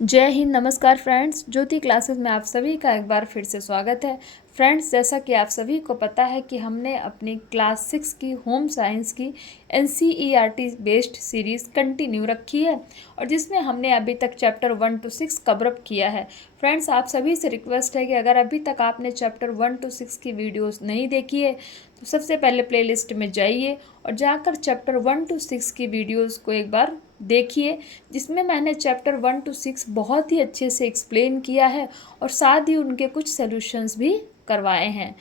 जय हिंद। नमस्कार फ्रेंड्स, ज्योति क्लासेस में आप सभी का एक बार फिर से स्वागत है। फ्रेंड्स, जैसा कि आप सभी को पता है कि हमने अपनी क्लास 6 की होम साइंस की NCERT बेस्ड सीरीज़ कंटिन्यू रखी है और जिसमें हमने अभी तक चैप्टर 1 to 6 कवर अप किया है। फ्रेंड्स, आप सभी से रिक्वेस्ट है कि अगर अभी तक आपने चैप्टर 1 to 6 की वीडियोस नहीं देखी है तो सबसे पहले प्लेलिस्ट में जाइए और जाकर चैप्टर 1 to 6 की वीडियोस को एक बार देखिए, जिसमें मैंने चैप्टर 1 to 6 बहुत ही अच्छे से एक्सप्लेन किया है और साथ ही उनके कुछ सॉल्यूशंस भी करवाए हैं।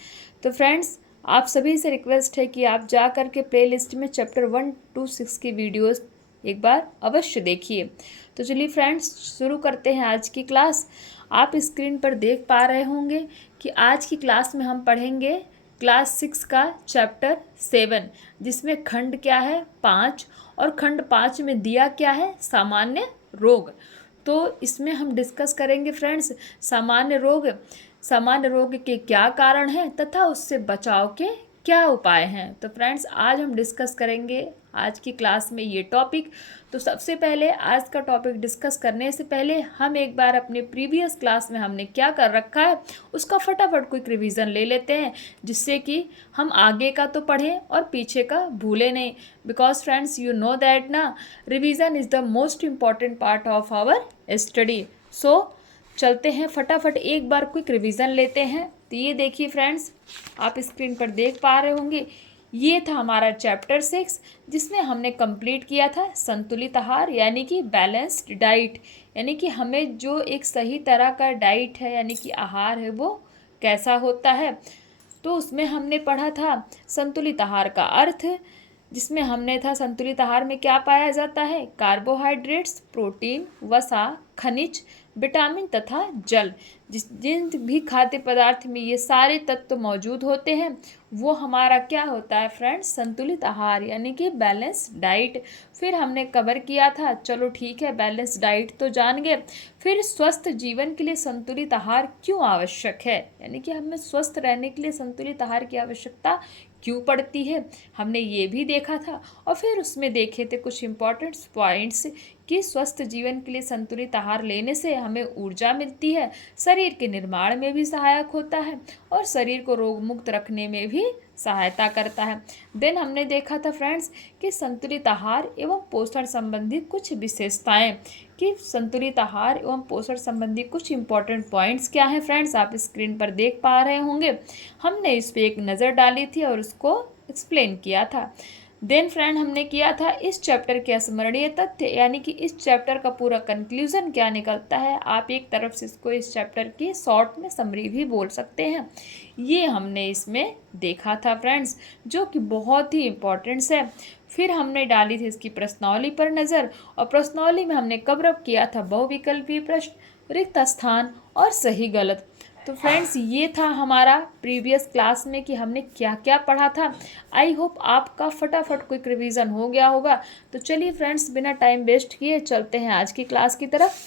तो फ्रेंड्स, आप सभी से रिक्वेस्ट है कि आप जा कर के प्लेलिस्ट में चैप्टर 1 to 6 की वीडियोस एक बार अवश्य देखिए। तो चलिए फ्रेंड्स, शुरू करते हैं आज की क्लास। आप स्क्रीन पर देख पा रहे होंगे कि आज की क्लास में हम पढ़ेंगे क्लास 6 का चैप्टर 7, जिसमें खंड क्या है 5 और खंड 5 में दिया क्या है सामान्य रोग। तो इसमें हम डिस्कस करेंगे फ्रेंड्स सामान्य रोग के क्या कारण हैं तथा उससे बचाव के क्या उपाय हैं। तो फ्रेंड्स, आज हम डिस्कस करेंगे आज की क्लास में ये टॉपिक। तो सबसे पहले आज का टॉपिक डिस्कस करने से पहले हम एक बार अपने प्रीवियस क्लास में हमने क्या कर रखा है उसका फटाफट क्विक रिवीजन ले लेते हैं, जिससे कि हम आगे का तो पढ़ें और पीछे का भूले नहीं। Because friends, you know that ना, revision is the most important part of our study. So चलते हैं, फटाफट एक बार क्विक रिवीजन लेते हैं। तो ये देखिए फ्रेंड्स, आप स्क्रीन पर देख पा रहे होंगे, ये था हमारा चैप्टर 6, जिसमें हमने कंप्लीट किया था संतुलित आहार यानी कि बैलेंस्ड डाइट, यानी कि हमें जो एक सही तरह का डाइट है यानी कि आहार है वो कैसा होता है। तो उसमें हमने पढ़ा था संतुलित आहार का अर्थ, जिसमें हमने था संतुलित आहार में क्या पाया जाता है, कार्बोहाइड्रेट्स, प्रोटीन, वसा, खनिज, विटामिन तथा जल। जिन भी खाद्य पदार्थ में ये सारे तत्व मौजूद होते हैं वो हमारा क्या होता है फ्रेंड्स, संतुलित आहार यानी कि बैलेंस डाइट। फिर हमने कवर किया था, चलो ठीक है, बैलेंस डाइट तो जान गए, फिर स्वस्थ जीवन के लिए संतुलित आहार क्यों आवश्यक है, यानी कि हमें स्वस्थ रहने के लिए संतुलित आहार की आवश्यकता क्यों पड़ती है, हमने ये भी देखा था। और फिर उसमें देखे थे कुछ इंपॉर्टेंट पॉइंट्स कि स्वस्थ जीवन के लिए संतुलित आहार लेने से हमें ऊर्जा मिलती है, शरीर के निर्माण में भी सहायक होता है और शरीर को रोग मुक्त रखने में भी सहायता करता है। देन हमने देखा था फ्रेंड्स कि संतुलित आहार एवं पोषण संबंधी कुछ विशेषताएं, कि संतुलित आहार एवं पोषण संबंधी कुछ इंपॉर्टेंट पॉइंट्स क्या हैं फ्रेंड्स, आप स्क्रीन पर देख पा रहे होंगे। हमने इस पर एक नज़र डाली थी और उसको एक्सप्लेन किया था। देन फ्रेंड, हमने किया था इस चैप्टर के स्मरणीय तथ्य, यानी कि इस चैप्टर का पूरा कंक्लूजन क्या निकलता है। आप एक तरफ से इसको इस चैप्टर की शॉर्ट में समरी भी बोल सकते हैं। ये हमने इसमें देखा था फ्रेंड्स, जो कि बहुत ही इम्पोर्टेंट्स है। फिर हमने डाली थी इसकी प्रश्नावली पर नज़र, और प्रश्नावली में हमने कवर अप किया था बहुविकल्पीय प्रश्न, रिक्त स्थान और सही गलत। तो फ्रेंड्स, ये था हमारा प्रीवियस क्लास में कि हमने क्या क्या पढ़ा था। आई होप आपका फटाफट क्विक रिवीजन हो गया होगा। तो चलिए फ्रेंड्स, बिना टाइम वेस्ट किए चलते हैं आज की क्लास की तरफ,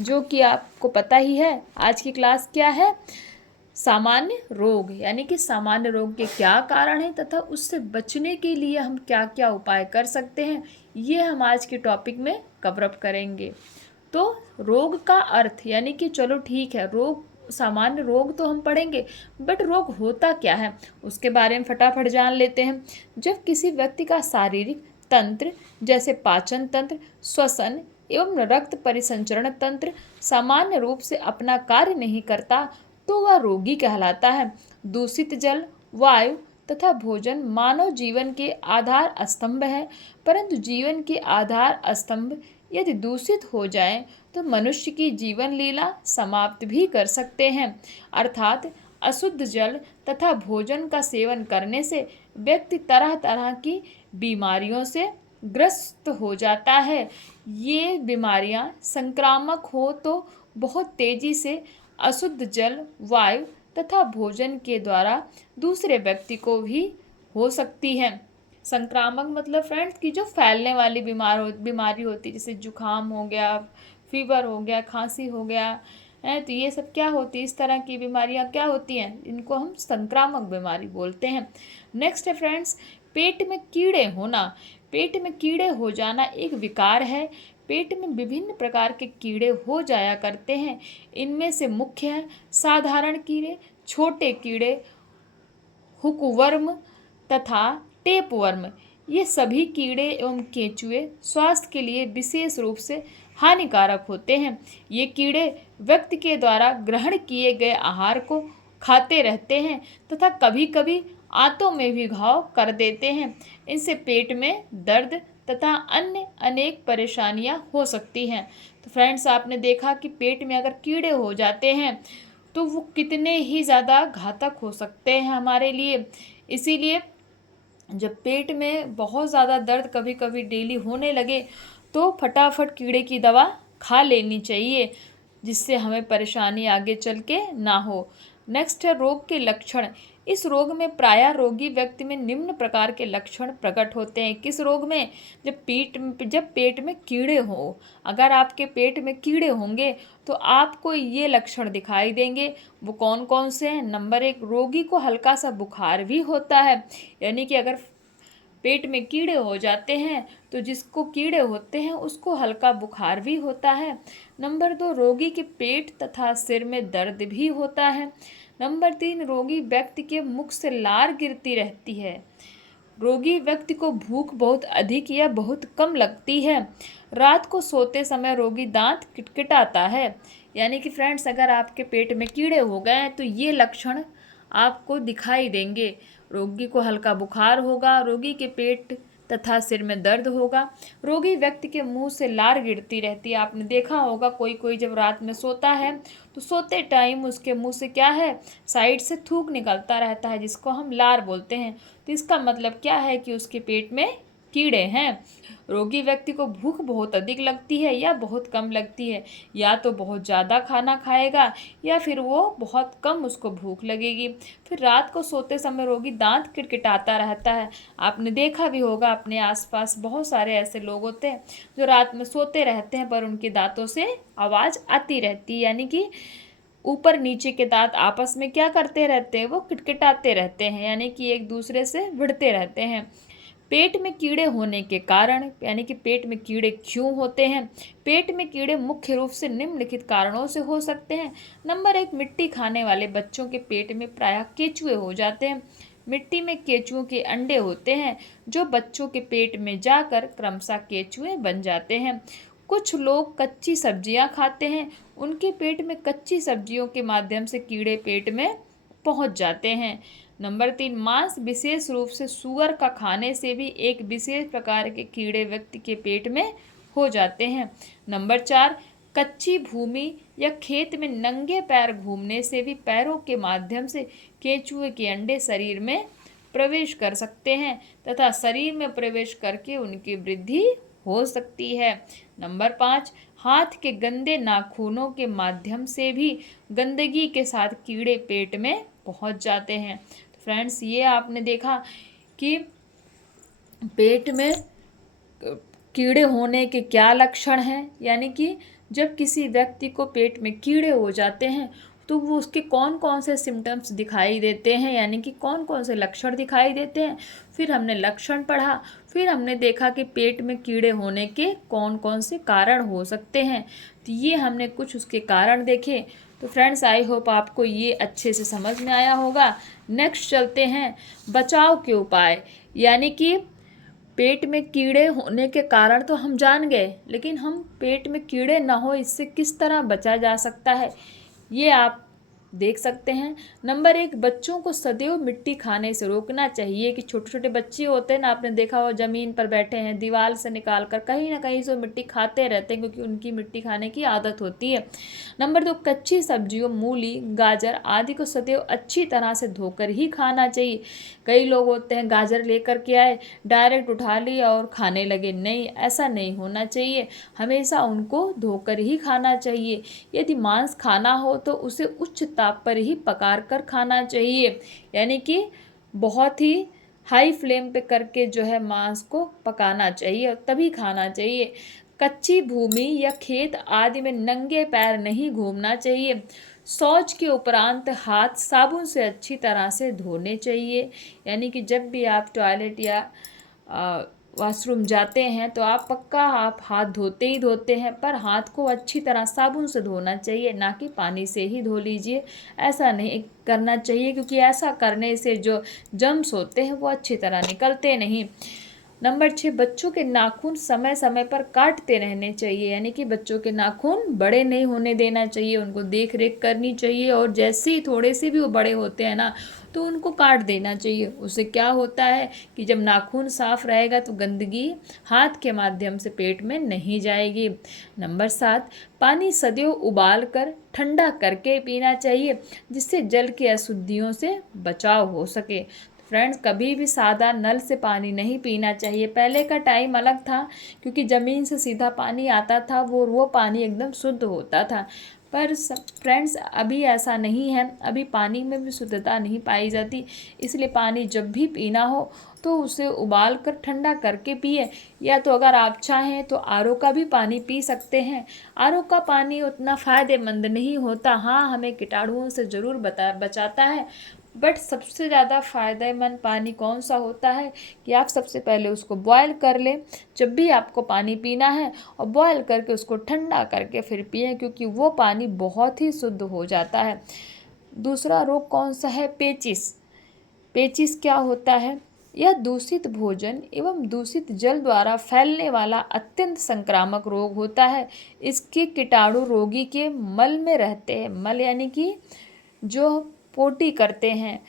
जो कि आपको पता ही है आज की क्लास क्या है, सामान्य रोग, यानी कि सामान्य रोग के क्या कारण हैं तथा उससे बचने के लिए हम क्या क्या उपाय कर सकते हैं, ये हम आज के टॉपिक में कवर अप करेंगे। तो रोग का अर्थ, यानी कि चलो ठीक है, रोग, सामान्य रोग तो हम पढ़ेंगे, बट रोग होता क्या है उसके बारे में फटाफट जान लेते हैं। जब किसी व्यक्ति का शारीरिक तंत्र जैसे पाचन तंत्र, श्वसन एवं रक्त परिसंचरण तंत्र सामान्य रूप से अपना कार्य नहीं करता तो वह रोगी कहलाता है। दूषित जल, वायु तथा भोजन मानव जीवन के आधार स्तंभ है, परंतु जीवन के आधार स्तंभ यदि दूषित हो जाए तो मनुष्य की जीवन लीला समाप्त भी कर सकते हैं। अर्थात अशुद्ध जल तथा भोजन का सेवन करने से व्यक्ति तरह तरह की बीमारियों से ग्रस्त हो जाता है। ये बीमारियां संक्रामक हो तो बहुत तेजी से अशुद्ध जल, वायु तथा भोजन के द्वारा दूसरे व्यक्ति को भी हो सकती है। संक्रामक मतलब फ्रेंड्स कि जो फैलने वाली बीमारी होती है, जैसे जुखाम हो गया, फीवर हो गया, खांसी हो गया है, तो ये सब क्या होती है, इस तरह की बीमारियां क्या होती हैं, इनको हम संक्रामक बीमारी बोलते हैं। नेक्स्ट है फ्रेंड्स, पेट में कीड़े होना। पेट में कीड़े हो जाना एक विकार है। पेट में विभिन्न प्रकार के कीड़े हो जाया करते हैं। इनमें से मुख्य हैं साधारण कीड़े, छोटे कीड़े, हुकवर्म तथा टेपवर्म। ये सभी कीड़े एवं केंचुए स्वास्थ्य के लिए विशेष रूप से हानिकारक होते हैं। ये कीड़े व्यक्ति के द्वारा ग्रहण किए गए आहार को खाते रहते हैं तथा कभी कभी आंतों में भी घाव कर देते हैं। इनसे पेट में दर्द तथा अन्य अनेक परेशानियां हो सकती हैं। तो फ्रेंड्स, आपने देखा कि पेट में अगर कीड़े हो जाते हैं तो वो कितने ही ज़्यादा घातक हो सकते हैं हमारे लिए। इसीलिए जब पेट में बहुत ज़्यादा दर्द कभी कभी डेली होने लगे तो फटाफट कीड़े की दवा खा लेनी चाहिए, जिससे हमें परेशानी आगे चल के ना हो। नेक्स्ट है रोग के लक्षण। इस रोग में प्रायः रोगी व्यक्ति में निम्न प्रकार के लक्षण प्रकट होते हैं। किस रोग में? जब पेट में कीड़े हों। अगर आपके पेट में कीड़े होंगे तो आपको ये लक्षण दिखाई देंगे। वो कौन कौन से हैं? नंबर 1, रोगी को हल्का सा बुखार भी होता है, यानी कि अगर पेट में कीड़े हो जाते हैं तो जिसको कीड़े होते हैं उसको हल्का बुखार भी होता है। नंबर 2, रोगी के पेट तथा सिर में दर्द भी होता है। नंबर 3, रोगी व्यक्ति के मुख से लार गिरती रहती है। रोगी व्यक्ति को भूख बहुत अधिक या बहुत कम लगती है। रात को सोते समय रोगी दांत किटकिटाता है। यानी कि फ्रेंड्स, अगर आपके पेट में कीड़े हो गए हैं तो ये लक्षण आपको दिखाई देंगे। रोगी को हल्का बुखार होगा, रोगी के पेट तथा सिर में दर्द होगा, रोगी व्यक्ति के मुंह से लार गिरती रहती है। आपने देखा होगा कोई कोई जब रात में सोता है तो सोते टाइम उसके मुंह से क्या है, साइड से थूक निकलता रहता है, जिसको हम लार बोलते हैं। तो इसका मतलब क्या है कि उसके पेट में कीड़े हैं। रोगी व्यक्ति को भूख बहुत अधिक लगती है या बहुत कम लगती है। या तो बहुत ज़्यादा खाना खाएगा या फिर वो बहुत कम उसको भूख लगेगी। फिर रात को सोते समय रोगी दांत किटकिटाता रहता है। आपने देखा भी होगा अपने आसपास बहुत सारे ऐसे लोग होते हैं जो रात में सोते रहते हैं पर उनके दांतों से आवाज़ आती रहती है, यानी कि ऊपर नीचे के दांत आपस में क्या करते रहते हैं, वो किटकिटाते रहते हैं, यानी कि एक दूसरे से भिड़ते रहते हैं। पेट में कीड़े होने के कारण, यानी कि पेट में कीड़े क्यों होते हैं? पेट में कीड़े मुख्य रूप से निम्नलिखित कारणों से हो सकते हैं। नंबर 1, मिट्टी खाने वाले बच्चों के पेट में प्रायः केचुए हो जाते हैं। मिट्टी में केचुओं के अंडे होते हैं जो बच्चों के पेट में जाकर क्रमशः केचुए बन जाते हैं। कुछ लोग कच्ची सब्जियां खाते हैं, उनके पेट में कच्ची सब्जियों के माध्यम से कीड़े पेट में पहुंच जाते हैं। नंबर 3, मांस, विशेष रूप से सूअर का खाने से भी एक विशेष प्रकार के कीड़े व्यक्ति के पेट में हो जाते हैं। नंबर 4, कच्ची भूमि या खेत में नंगे पैर घूमने से भी पैरों के माध्यम से केंचुए के अंडे शरीर में प्रवेश कर सकते हैं तथा शरीर में प्रवेश करके उनकी वृद्धि हो सकती है। नंबर 5, हाथ के गंदे नाखूनों के माध्यम से भी गंदगी के साथ कीड़े पेट में पहुंच जाते हैं। तो फ्रेंड्स, ये आपने देखा कि पेट में कीड़े होने के क्या लक्षण हैं, यानी कि जब किसी व्यक्ति को पेट में कीड़े हो जाते हैं तो वो उसके कौन कौन से सिम्टम्स दिखाई देते हैं, यानी कि कौन कौन से लक्षण दिखाई देते हैं। फिर हमने लक्षण पढ़ा, फिर हमने देखा कि पेट में कीड़े होने के कौन कौन से कारण हो सकते हैं। तो ये हमने कुछ उसके कारण देखे। तो फ्रेंड्स, आई होप आपको ये अच्छे से समझ में आया होगा। नेक्स्ट चलते हैं बचाव के उपाय, यानी कि पेट में कीड़े होने के कारण तो हम जान गए, लेकिन हम पेट में कीड़े ना हो इससे किस तरह बचा जा सकता है, ये आप देख सकते हैं। नंबर 1, बच्चों को सदैव मिट्टी खाने से रोकना चाहिए। कि छोटे छोटे बच्चे होते हैं ना, आपने देखा हो ज़मीन पर बैठे हैं, दीवार से निकाल कर कहीं ना कहीं से मिट्टी खाते रहते हैं क्योंकि उनकी मिट्टी खाने की आदत होती है। नंबर 2, कच्ची सब्जियों, मूली, गाजर आदि को सदैव अच्छी तरह से धोकर ही खाना चाहिए। कई लोग होते हैं गाजर लेकर के आए, डायरेक्ट उठा लिया और खाने लगे। नहीं, ऐसा नहीं होना चाहिए, हमेशा उनको धोकर ही खाना चाहिए। यदि मांस खाना हो तो उसे उच्च ताप पर ही पका कर खाना चाहिए, यानी कि बहुत ही हाई फ्लेम पे करके जो है मांस को पकाना चाहिए और तभी खाना चाहिए। कच्ची भूमि या खेत आदि में नंगे पैर नहीं घूमना चाहिए। शौच के उपरांत हाथ साबुन से अच्छी तरह से धोने चाहिए, यानी कि जब भी आप टॉयलेट या वॉशरूम जाते हैं तो आप पक्का आप हाथ धोते ही धोते हैं, पर हाथ को अच्छी तरह साबुन से धोना चाहिए, ना कि पानी से ही धो लीजिए। ऐसा नहीं करना चाहिए, क्योंकि ऐसा करने से जो जर्म्स होते हैं वो अच्छी तरह निकलते नहीं। नंबर 6, बच्चों के नाखून समय समय पर काटते रहने चाहिए, यानी कि बच्चों के नाखून बड़े नहीं होने देना चाहिए, उनको देख रेख करनी चाहिए, और जैसे ही थोड़े से भी वो बड़े होते हैं ना तो उनको काट देना चाहिए। उससे क्या होता है कि जब नाखून साफ रहेगा तो गंदगी हाथ के माध्यम से पेट में नहीं जाएगी। नंबर 7, पानी सदैव उबाल कर ठंडा करके पीना चाहिए, जिससे जल की अशुद्धियों से बचाव हो सके। फ्रेंड्स, कभी भी सादा नल से पानी नहीं पीना चाहिए। पहले का टाइम अलग था, क्योंकि ज़मीन से सीधा पानी आता था, वो पानी एकदम शुद्ध होता था। पर फ्रेंड्स, अभी ऐसा नहीं है, अभी पानी में भी शुद्धता नहीं पाई जाती। इसलिए पानी जब भी पीना हो तो उसे उबाल कर ठंडा करके पिए, या तो अगर आप चाहें तो आरओ का भी पानी पी सकते हैं। आरओ का पानी उतना फ़ायदेमंद नहीं होता, हाँ हमें कीटाणुओं से ज़रूर बचाता है, बट सबसे ज़्यादा फ़ायदेमंद पानी कौन सा होता है कि आप सबसे पहले उसको बॉयल कर लें जब भी आपको पानी पीना है, और बॉयल करके उसको ठंडा करके फिर पिएं, क्योंकि वो पानी बहुत ही शुद्ध हो जाता है। दूसरा रोग कौन सा है? पेचिस। पेचिस क्या होता है? यह दूषित भोजन एवं दूषित जल द्वारा फैलने वाला अत्यंत संक्रामक रोग होता है। इसके कीटाणु रोगी के मल में रहते हैं। मल यानी कि जो पोटी करते हैं,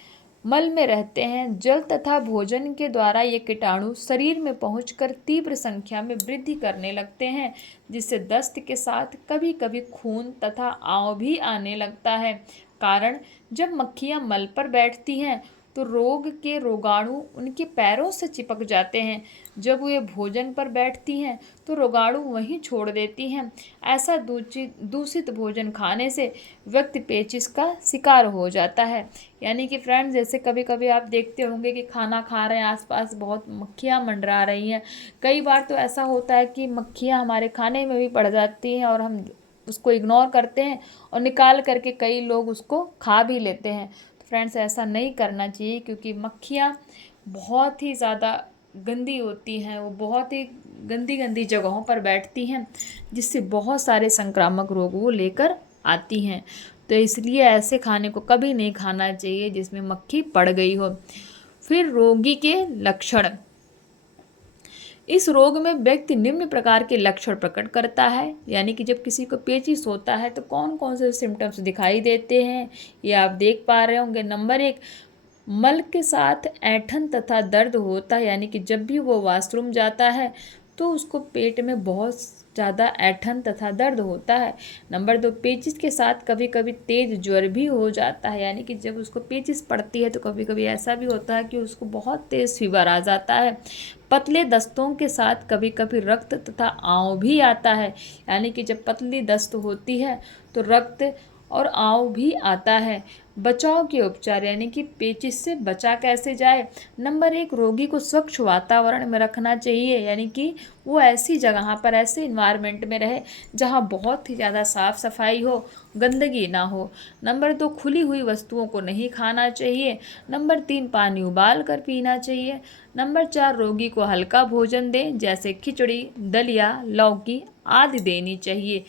मल में रहते हैं। जल तथा भोजन के द्वारा ये कीटाणु शरीर में पहुंचकर तीव्र संख्या में वृद्धि करने लगते हैं, जिससे दस्त के साथ कभी कभी खून तथा आंव भी आने लगता है। कारण, जब मक्खियां मल पर बैठती हैं तो रोग के रोगाणु उनके पैरों से चिपक जाते हैं। जब वे भोजन पर बैठती हैं तो रोगाणु वहीं छोड़ देती हैं। ऐसा दूषित भोजन खाने से व्यक्ति पेचिस का शिकार हो जाता है। यानी कि फ्रेंड्स, जैसे कभी कभी आप देखते होंगे कि खाना खा रहे हैं, आसपास बहुत मक्खियाँ मंडरा रही हैं। कई बार तो ऐसा होता है कि मक्खियाँ हमारे खाने में भी पड़ जाती हैं और हम उसको इग्नोर करते हैं और निकाल करके कई लोग उसको खा भी लेते हैं। फ्रेंड्स, ऐसा नहीं करना चाहिए, क्योंकि मक्खियाँ बहुत ही ज़्यादा गंदी होती हैं, वो बहुत ही गंदी गंदी जगहों पर बैठती हैं, जिससे बहुत सारे संक्रामक रोग वो लेकर आती हैं। तो इसलिए ऐसे खाने को कभी नहीं खाना चाहिए जिसमें मक्खी पड़ गई हो। फिर रोगी के लक्षण। इस रोग में व्यक्ति निम्न प्रकार के लक्षण प्रकट करता है, यानी कि जब किसी को पेचिस होता है तो कौन कौन से सिम्टम्स दिखाई देते हैं, ये आप देख पा रहे होंगे। नंबर 1, मल के साथ ऐंठन तथा दर्द होता है, यानी कि जब भी वो वॉशरूम जाता है तो उसको पेट में बहुत ज़्यादा ऐंठन तथा दर्द होता है। नंबर 2, पेचिस के साथ कभी कभी तेज ज्वर भी हो जाता है, यानी कि जब उसको पेचिस पड़ती है तो कभी कभी ऐसा भी होता है कि उसको बहुत तेज़ फीवर आ जाता है। पतले दस्तों के साथ कभी कभी रक्त तथा आंव भी आता है, यानी कि जब पतली दस्त होती है तो रक्त और आंव भी आता है। बचाव के उपचार, यानी कि पेचिस से बचा कैसे जाए। नंबर 1, रोगी को स्वच्छ वातावरण में रखना चाहिए, यानी कि वो ऐसी जगह पर, ऐसे इन्वायरमेंट में रहे जहाँ बहुत ही ज़्यादा साफ़ सफाई हो, गंदगी ना हो। नंबर 2, खुली हुई वस्तुओं को नहीं खाना चाहिए। नंबर 3, पानी उबाल कर पीना चाहिए। नंबर 4, रोगी को हल्का भोजन दें, जैसे खिचड़ी, दलिया, लौकी आदि देनी चाहिए।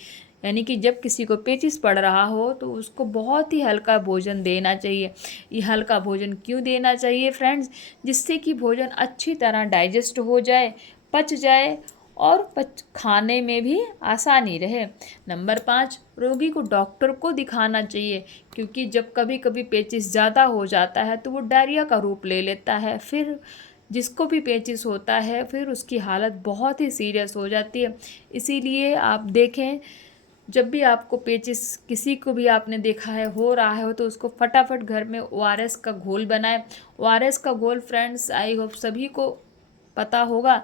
यानी कि जब किसी को पेचिस पड़ रहा हो तो उसको बहुत ही हल्का भोजन देना चाहिए। ये हल्का भोजन क्यों देना चाहिए फ्रेंड्स? जिससे कि भोजन अच्छी तरह डाइजेस्ट हो जाए, पच जाए और खाने में भी आसानी रहे। नंबर 5, रोगी को डॉक्टर को दिखाना चाहिए, क्योंकि जब कभी कभी पेचिस ज़्यादा हो जाता है तो वो डायरिया का रूप ले लेता है। फिर जिसको भी पेचिस होता है फिर उसकी हालत बहुत ही सीरियस हो जाती है। इसीलिए आप देखें, जब भी आपको पेचिस, किसी को भी आपने देखा है हो रहा है हो, तो उसको फटाफट घर में ORS का घोल बनाएं। ORS का घोल फ्रेंड्स, आई होप सभी को पता होगा।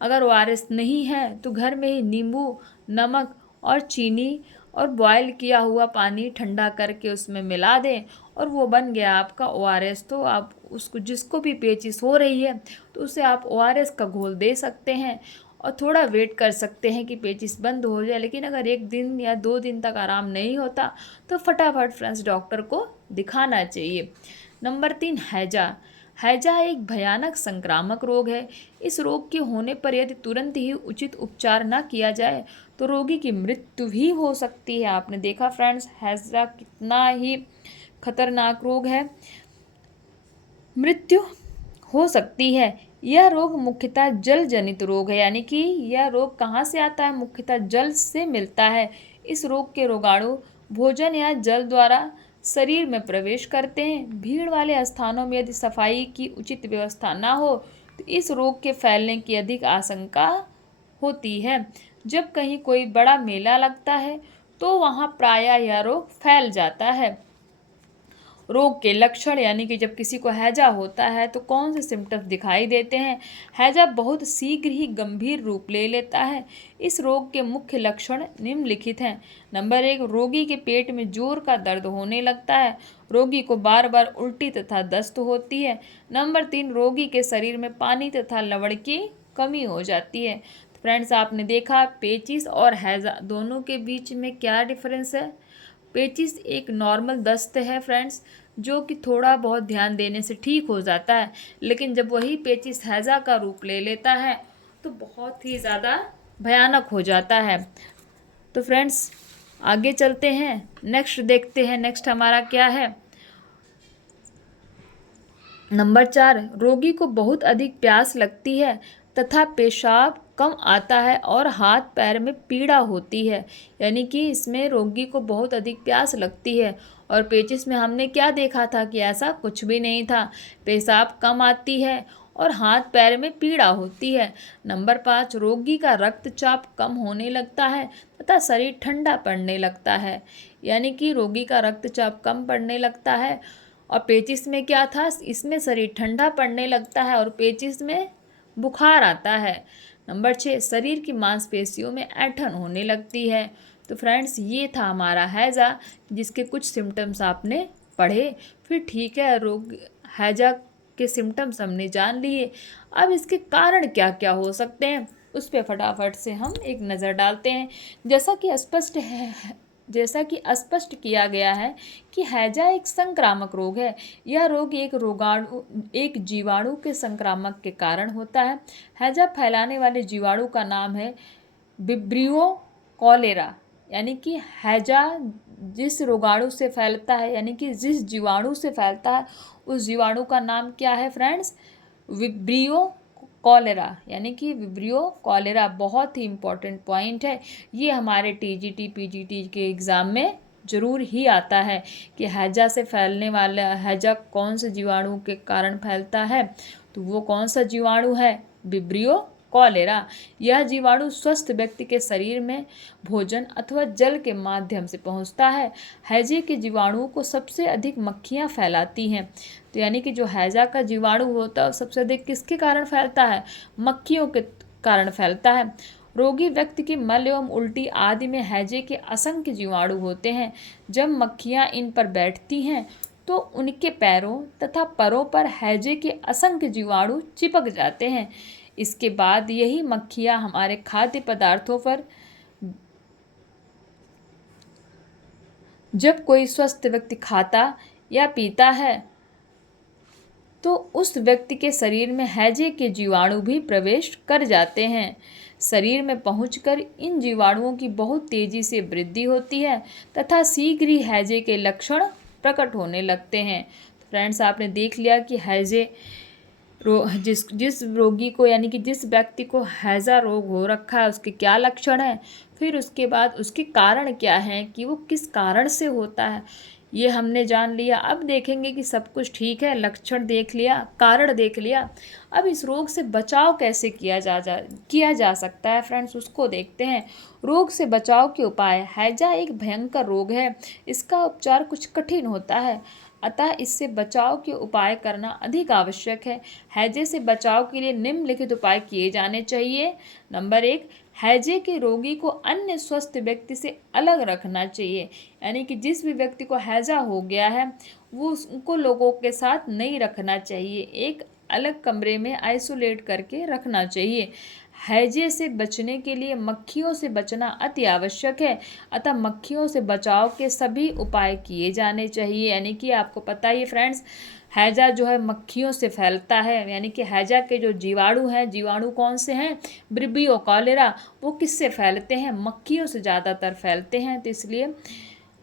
अगर ORS नहीं है तो घर में ही नींबू, नमक और चीनी और बॉयल किया हुआ पानी ठंडा करके उसमें मिला दें और वो बन गया आपका ORS। तो आप उसको, जिसको भी पेचिस हो रही है तो उसे आप ORS का घोल दे सकते हैं और थोड़ा वेट कर सकते हैं कि पेचिस बंद हो जाए। लेकिन अगर 1 दिन या 2 दिन तक आराम नहीं होता तो फटाफट फ्रेंड्स डॉक्टर को दिखाना चाहिए। नंबर 3, हैजा। हैजा एक भयानक संक्रामक रोग है। इस रोग के होने पर यदि तुरंत ही उचित उपचार न किया जाए तो रोगी की मृत्यु भी हो सकती है। आपने देखा फ्रेंड्स, हैजा कितना ही खतरनाक रोग है, मृत्यु हो सकती है। यह रोग मुख्यतः जल जनित रोग है, यानी कि यह रोग कहाँ से आता है, मुख्यतः जल से मिलता है। इस रोग के रोगाणु भोजन या जल द्वारा शरीर में प्रवेश करते हैं। भीड़ वाले स्थानों में यदि सफाई की उचित व्यवस्था ना हो तो इस रोग के फैलने की अधिक आशंका होती है। जब कहीं कोई बड़ा मेला लगता है तो वहाँ प्रायः यह रोग फैल जाता है। रोग के लक्षण, यानी कि जब किसी को हैजा होता है तो कौन से सिम्टम्स दिखाई देते हैं। हैजा बहुत शीघ्र ही गंभीर रूप ले लेता है। इस रोग के मुख्य लक्षण निम्नलिखित हैं। नंबर 1, रोगी के पेट में जोर का दर्द होने लगता है। रोगी को बार बार उल्टी तथा दस्त होती है। नंबर 3, रोगी के शरीर में पानी तथा लवण की कमी हो जाती है। तो फ्रेंड्स, आपने देखा पेचिस और हैजा दोनों के बीच में क्या डिफरेंस है। पेचिस एक नॉर्मल दस्त है फ्रेंड्स, जो कि थोड़ा बहुत ध्यान देने से ठीक हो जाता है, लेकिन जब वही पेचिस हैजा का रूप ले लेता है तो बहुत ही ज़्यादा भयानक हो जाता है। तो फ्रेंड्स, आगे चलते हैं, नेक्स्ट देखते हैं, नेक्स्ट हमारा क्या है। नंबर 4, रोगी को बहुत अधिक प्यास लगती है तथा पेशाब कम आता है और हाथ पैर में पीड़ा होती है। यानी कि इसमें रोगी को बहुत अधिक प्यास लगती है, और पेचिस में हमने क्या देखा था कि ऐसा कुछ भी नहीं था, पेशाब कम आती है और हाथ पैर में पीड़ा होती है। नंबर 5, रोगी का रक्तचाप कम होने लगता है तथा शरीर ठंडा पड़ने लगता है। यानी कि रोगी का रक्तचाप कम पड़ने लगता है, और पेचिस में क्या था, इसमें शरीर ठंडा पड़ने लगता है और पेचिस में बुखार आता है। नंबर 6, शरीर की मांसपेशियों में ऐंठन होने लगती है। तो फ्रेंड्स, ये था हमारा हैजा, जिसके कुछ सिम्टम्स आपने पढ़े। फिर ठीक है, रोग हैजा के सिम्टम्स हमने जान लिए। अब इसके कारण क्या क्या हो सकते हैं उस पर फटाफट से हम एक नज़र डालते हैं। जैसा कि स्पष्ट किया गया है कि हैजा एक संक्रामक रोग है। यह रोग एक जीवाणु के संक्रामक के कारण होता है। हैजा फैलाने वाले जीवाणु का नाम है विब्रियो कॉलेरा। यानी कि हैजा जिस रोगाणु से फैलता है, यानी कि जिस जीवाणु से फैलता है, उस जीवाणु का नाम क्या है फ्रेंड्स, विब्रियो कॉलेरा। यानी कि विब्रियो कॉलेरा बहुत ही इम्पोर्टेंट पॉइंट है। ये हमारे टीजीटी पीजीटी के एग्ज़ाम में ज़रूर ही आता है कि हैजा से फैलने वाला, हैजा कौन से जीवाणु के कारण फैलता है, तो वो कौन सा जीवाणु है, विब्रियो कॉलेरा। यह जीवाणु स्वस्थ व्यक्ति के शरीर में भोजन अथवा जल के माध्यम से पहुंचता है। हैजे के जीवाणुओं को सबसे अधिक मक्खियां फैलाती हैं। तो यानी कि जो हैजा का जीवाणु होता है सबसे अधिक किसके कारण फैलता है, मक्खियों के कारण फैलता है। रोगी व्यक्ति की मल एवं उल्टी आदि में हैजे के असंख्य जीवाणु होते हैं। जब मक्खियां इन पर बैठती हैं तो उनके पैरों तथा परों पर हैजे के असंख्य जीवाणु चिपक जाते हैं। इसके बाद यही मक्खियां हमारे खाद्य पदार्थों पर, जब कोई स्वस्थ व्यक्ति खाता या पीता है तो उस व्यक्ति के शरीर में हैजे के जीवाणु भी प्रवेश कर जाते हैं। शरीर में पहुंचकर इन जीवाणुओं की बहुत तेजी से वृद्धि होती है तथा शीघ्र ही हैजे के लक्षण प्रकट होने लगते हैं। तो फ्रेंड्स, आपने देख लिया कि हैजे जिस रोगी को, यानी कि जिस व्यक्ति को हैजा रोग हो रखा है, उसके क्या लक्षण हैं, फिर उसके बाद उसके कारण क्या हैं, कि वो किस कारण से होता है, ये हमने जान लिया। अब देखेंगे कि सब कुछ ठीक है, लक्षण देख लिया, कारण देख लिया, अब इस रोग से बचाव कैसे किया जा सकता है फ्रेंड्स, उसको देखते हैं। रोग से बचाव के उपाय। हैजा एक भयंकर रोग है, इसका उपचार कुछ कठिन होता है, अतः इससे बचाव के उपाय करना अधिक आवश्यक है। हैजे से बचाव के लिए निम्नलिखित उपाय किए जाने चाहिए। नंबर 1, हैजे के रोगी को अन्य स्वस्थ व्यक्ति से अलग रखना चाहिए। यानी कि जिस भी व्यक्ति को हैजा हो गया है वो उनको लोगों के साथ नहीं रखना चाहिए, एक अलग कमरे में आइसोलेट करके रखना चाहिए। हैजे से बचने के लिए मक्खियों से बचना अति आवश्यक है, अतः मक्खियों से बचाव के सभी उपाय किए जाने चाहिए। यानी कि आपको पता ही फ्रेंड्स, हैजा जो है मक्खियों से फैलता है, यानी कि हैजा के जो जीवाणु हैं, जीवाणु कौन से हैं, ब्रिबियो कॉलेरा, वो किससे फैलते हैं, मक्खियों से ज़्यादातर फैलते हैं। तो इसलिए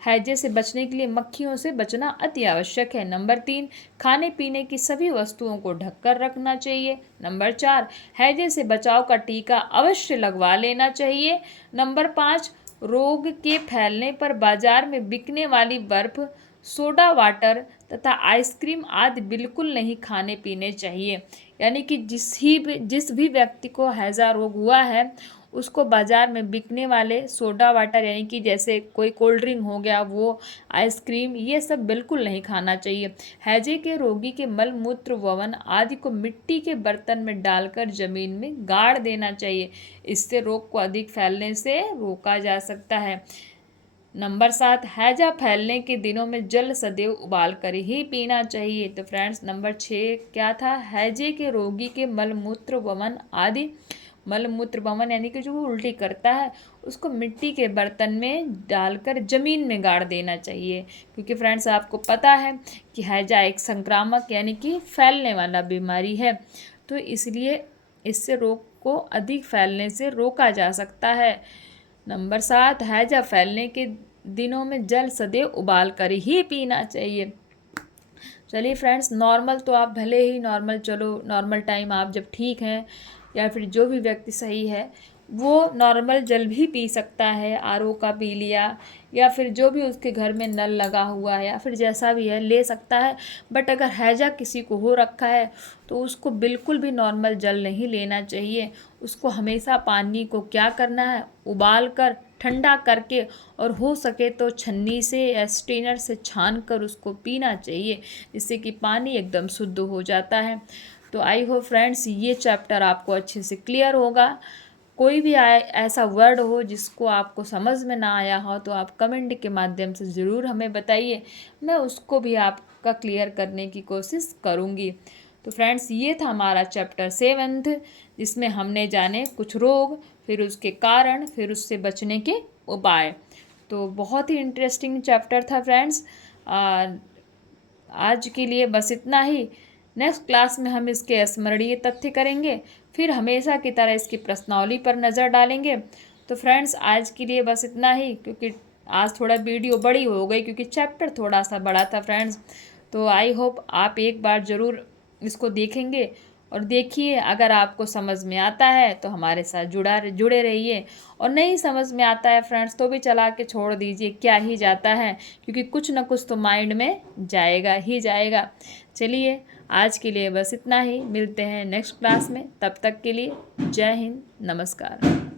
हैजे से बचने के लिए मक्खियों से बचना अति आवश्यक है। नंबर 3, खाने पीने की सभी वस्तुओं को ढककर रखना चाहिए। नंबर 4, हैजे से बचाव का टीका अवश्य लगवा लेना चाहिए। नंबर 5, रोग के फैलने पर बाजार में बिकने वाली बर्फ, सोडा वाटर तथा आइसक्रीम आदि बिल्कुल नहीं खाने पीने चाहिए। यानी कि जिस भी व्यक्ति को हैजा रोग हुआ है उसको बाज़ार में बिकने वाले सोडा वाटर, यानी कि जैसे कोई कोल्ड ड्रिंक हो गया, वो आइसक्रीम, ये सब बिल्कुल नहीं खाना चाहिए। हैजे के रोगी के मल मूत्र ववन आदि को मिट्टी के बर्तन में डालकर ज़मीन में गाड़ देना चाहिए। इससे रोग को अधिक फैलने से रोका जा सकता है। नंबर 7, हैजा फैलने के दिनों में जल सदैव उबाल कर ही पीना चाहिए। तो फ्रेंड्स नंबर 6 क्या था, हैजे के रोगी के मलमूत्र वमन आदि, मलमूत्र वमन यानी कि जो वो उल्टी करता है उसको मिट्टी के बर्तन में डालकर ज़मीन में गाड़ देना चाहिए। क्योंकि फ्रेंड्स आपको पता है कि हैजा एक संक्रामक यानी कि फैलने वाला बीमारी है, तो इसलिए इससे रोग को अधिक फैलने से रोका जा सकता है। नंबर 7, हैजा फैलने के दिनों में जल सदैव उबाल कर ही पीना चाहिए। चलिए फ्रेंड्स, नॉर्मल तो आप भले ही नॉर्मल, चलो नॉर्मल टाइम आप जब ठीक हैं या फिर जो भी व्यक्ति सही है वो नॉर्मल जल भी पी सकता है, आरओ का पी लिया या फिर जो भी उसके घर में नल लगा हुआ है या फिर जैसा भी है ले सकता है। बट अगर हैजा किसी को हो रखा है तो उसको बिल्कुल भी नॉर्मल जल नहीं लेना चाहिए। उसको हमेशा पानी को क्या करना है, उबाल कर ठंडा करके और हो सके तो छन्नी से या स्ट्रेनर से छान कर उसको पीना चाहिए, जिससे कि पानी एकदम शुद्ध हो जाता है। तो आई होप फ्रेंड्स ये चैप्टर आपको अच्छे से क्लियर होगा। कोई भी ऐसा वर्ड हो जिसको आपको समझ में ना आया हो तो आप कमेंट के माध्यम से ज़रूर हमें बताइए, मैं उसको भी आपका क्लियर करने की कोशिश करूँगी। तो फ्रेंड्स ये था हमारा चैप्टर 7, जिसमें हमने जाने कुछ रोग, फिर उसके कारण, फिर उससे बचने के उपाय। तो बहुत ही इंटरेस्टिंग चैप्टर था फ्रेंड्स। आज के लिए बस इतना ही। नेक्स्ट क्लास में हम इसके स्मरणीय तथ्य करेंगे, फिर हमेशा की तरह इसकी प्रश्नावली पर नज़र डालेंगे। तो फ्रेंड्स आज के लिए बस इतना ही, क्योंकि आज थोड़ा वीडियो बड़ी हो गई क्योंकि चैप्टर थोड़ा सा बड़ा था फ्रेंड्स। तो आई होप आप एक बार ज़रूर इसको देखेंगे और देखिए, अगर आपको समझ में आता है तो हमारे साथ जुड़े रहिए, और नहीं समझ में आता है फ्रेंड्स तो भी चला के छोड़ दीजिए, क्या ही जाता है, क्योंकि कुछ ना कुछ तो माइंड में जाएगा ही जाएगा। चलिए आज के लिए बस इतना ही, मिलते हैं नेक्स्ट क्लास में, तब तक के लिए जय हिंद, नमस्कार।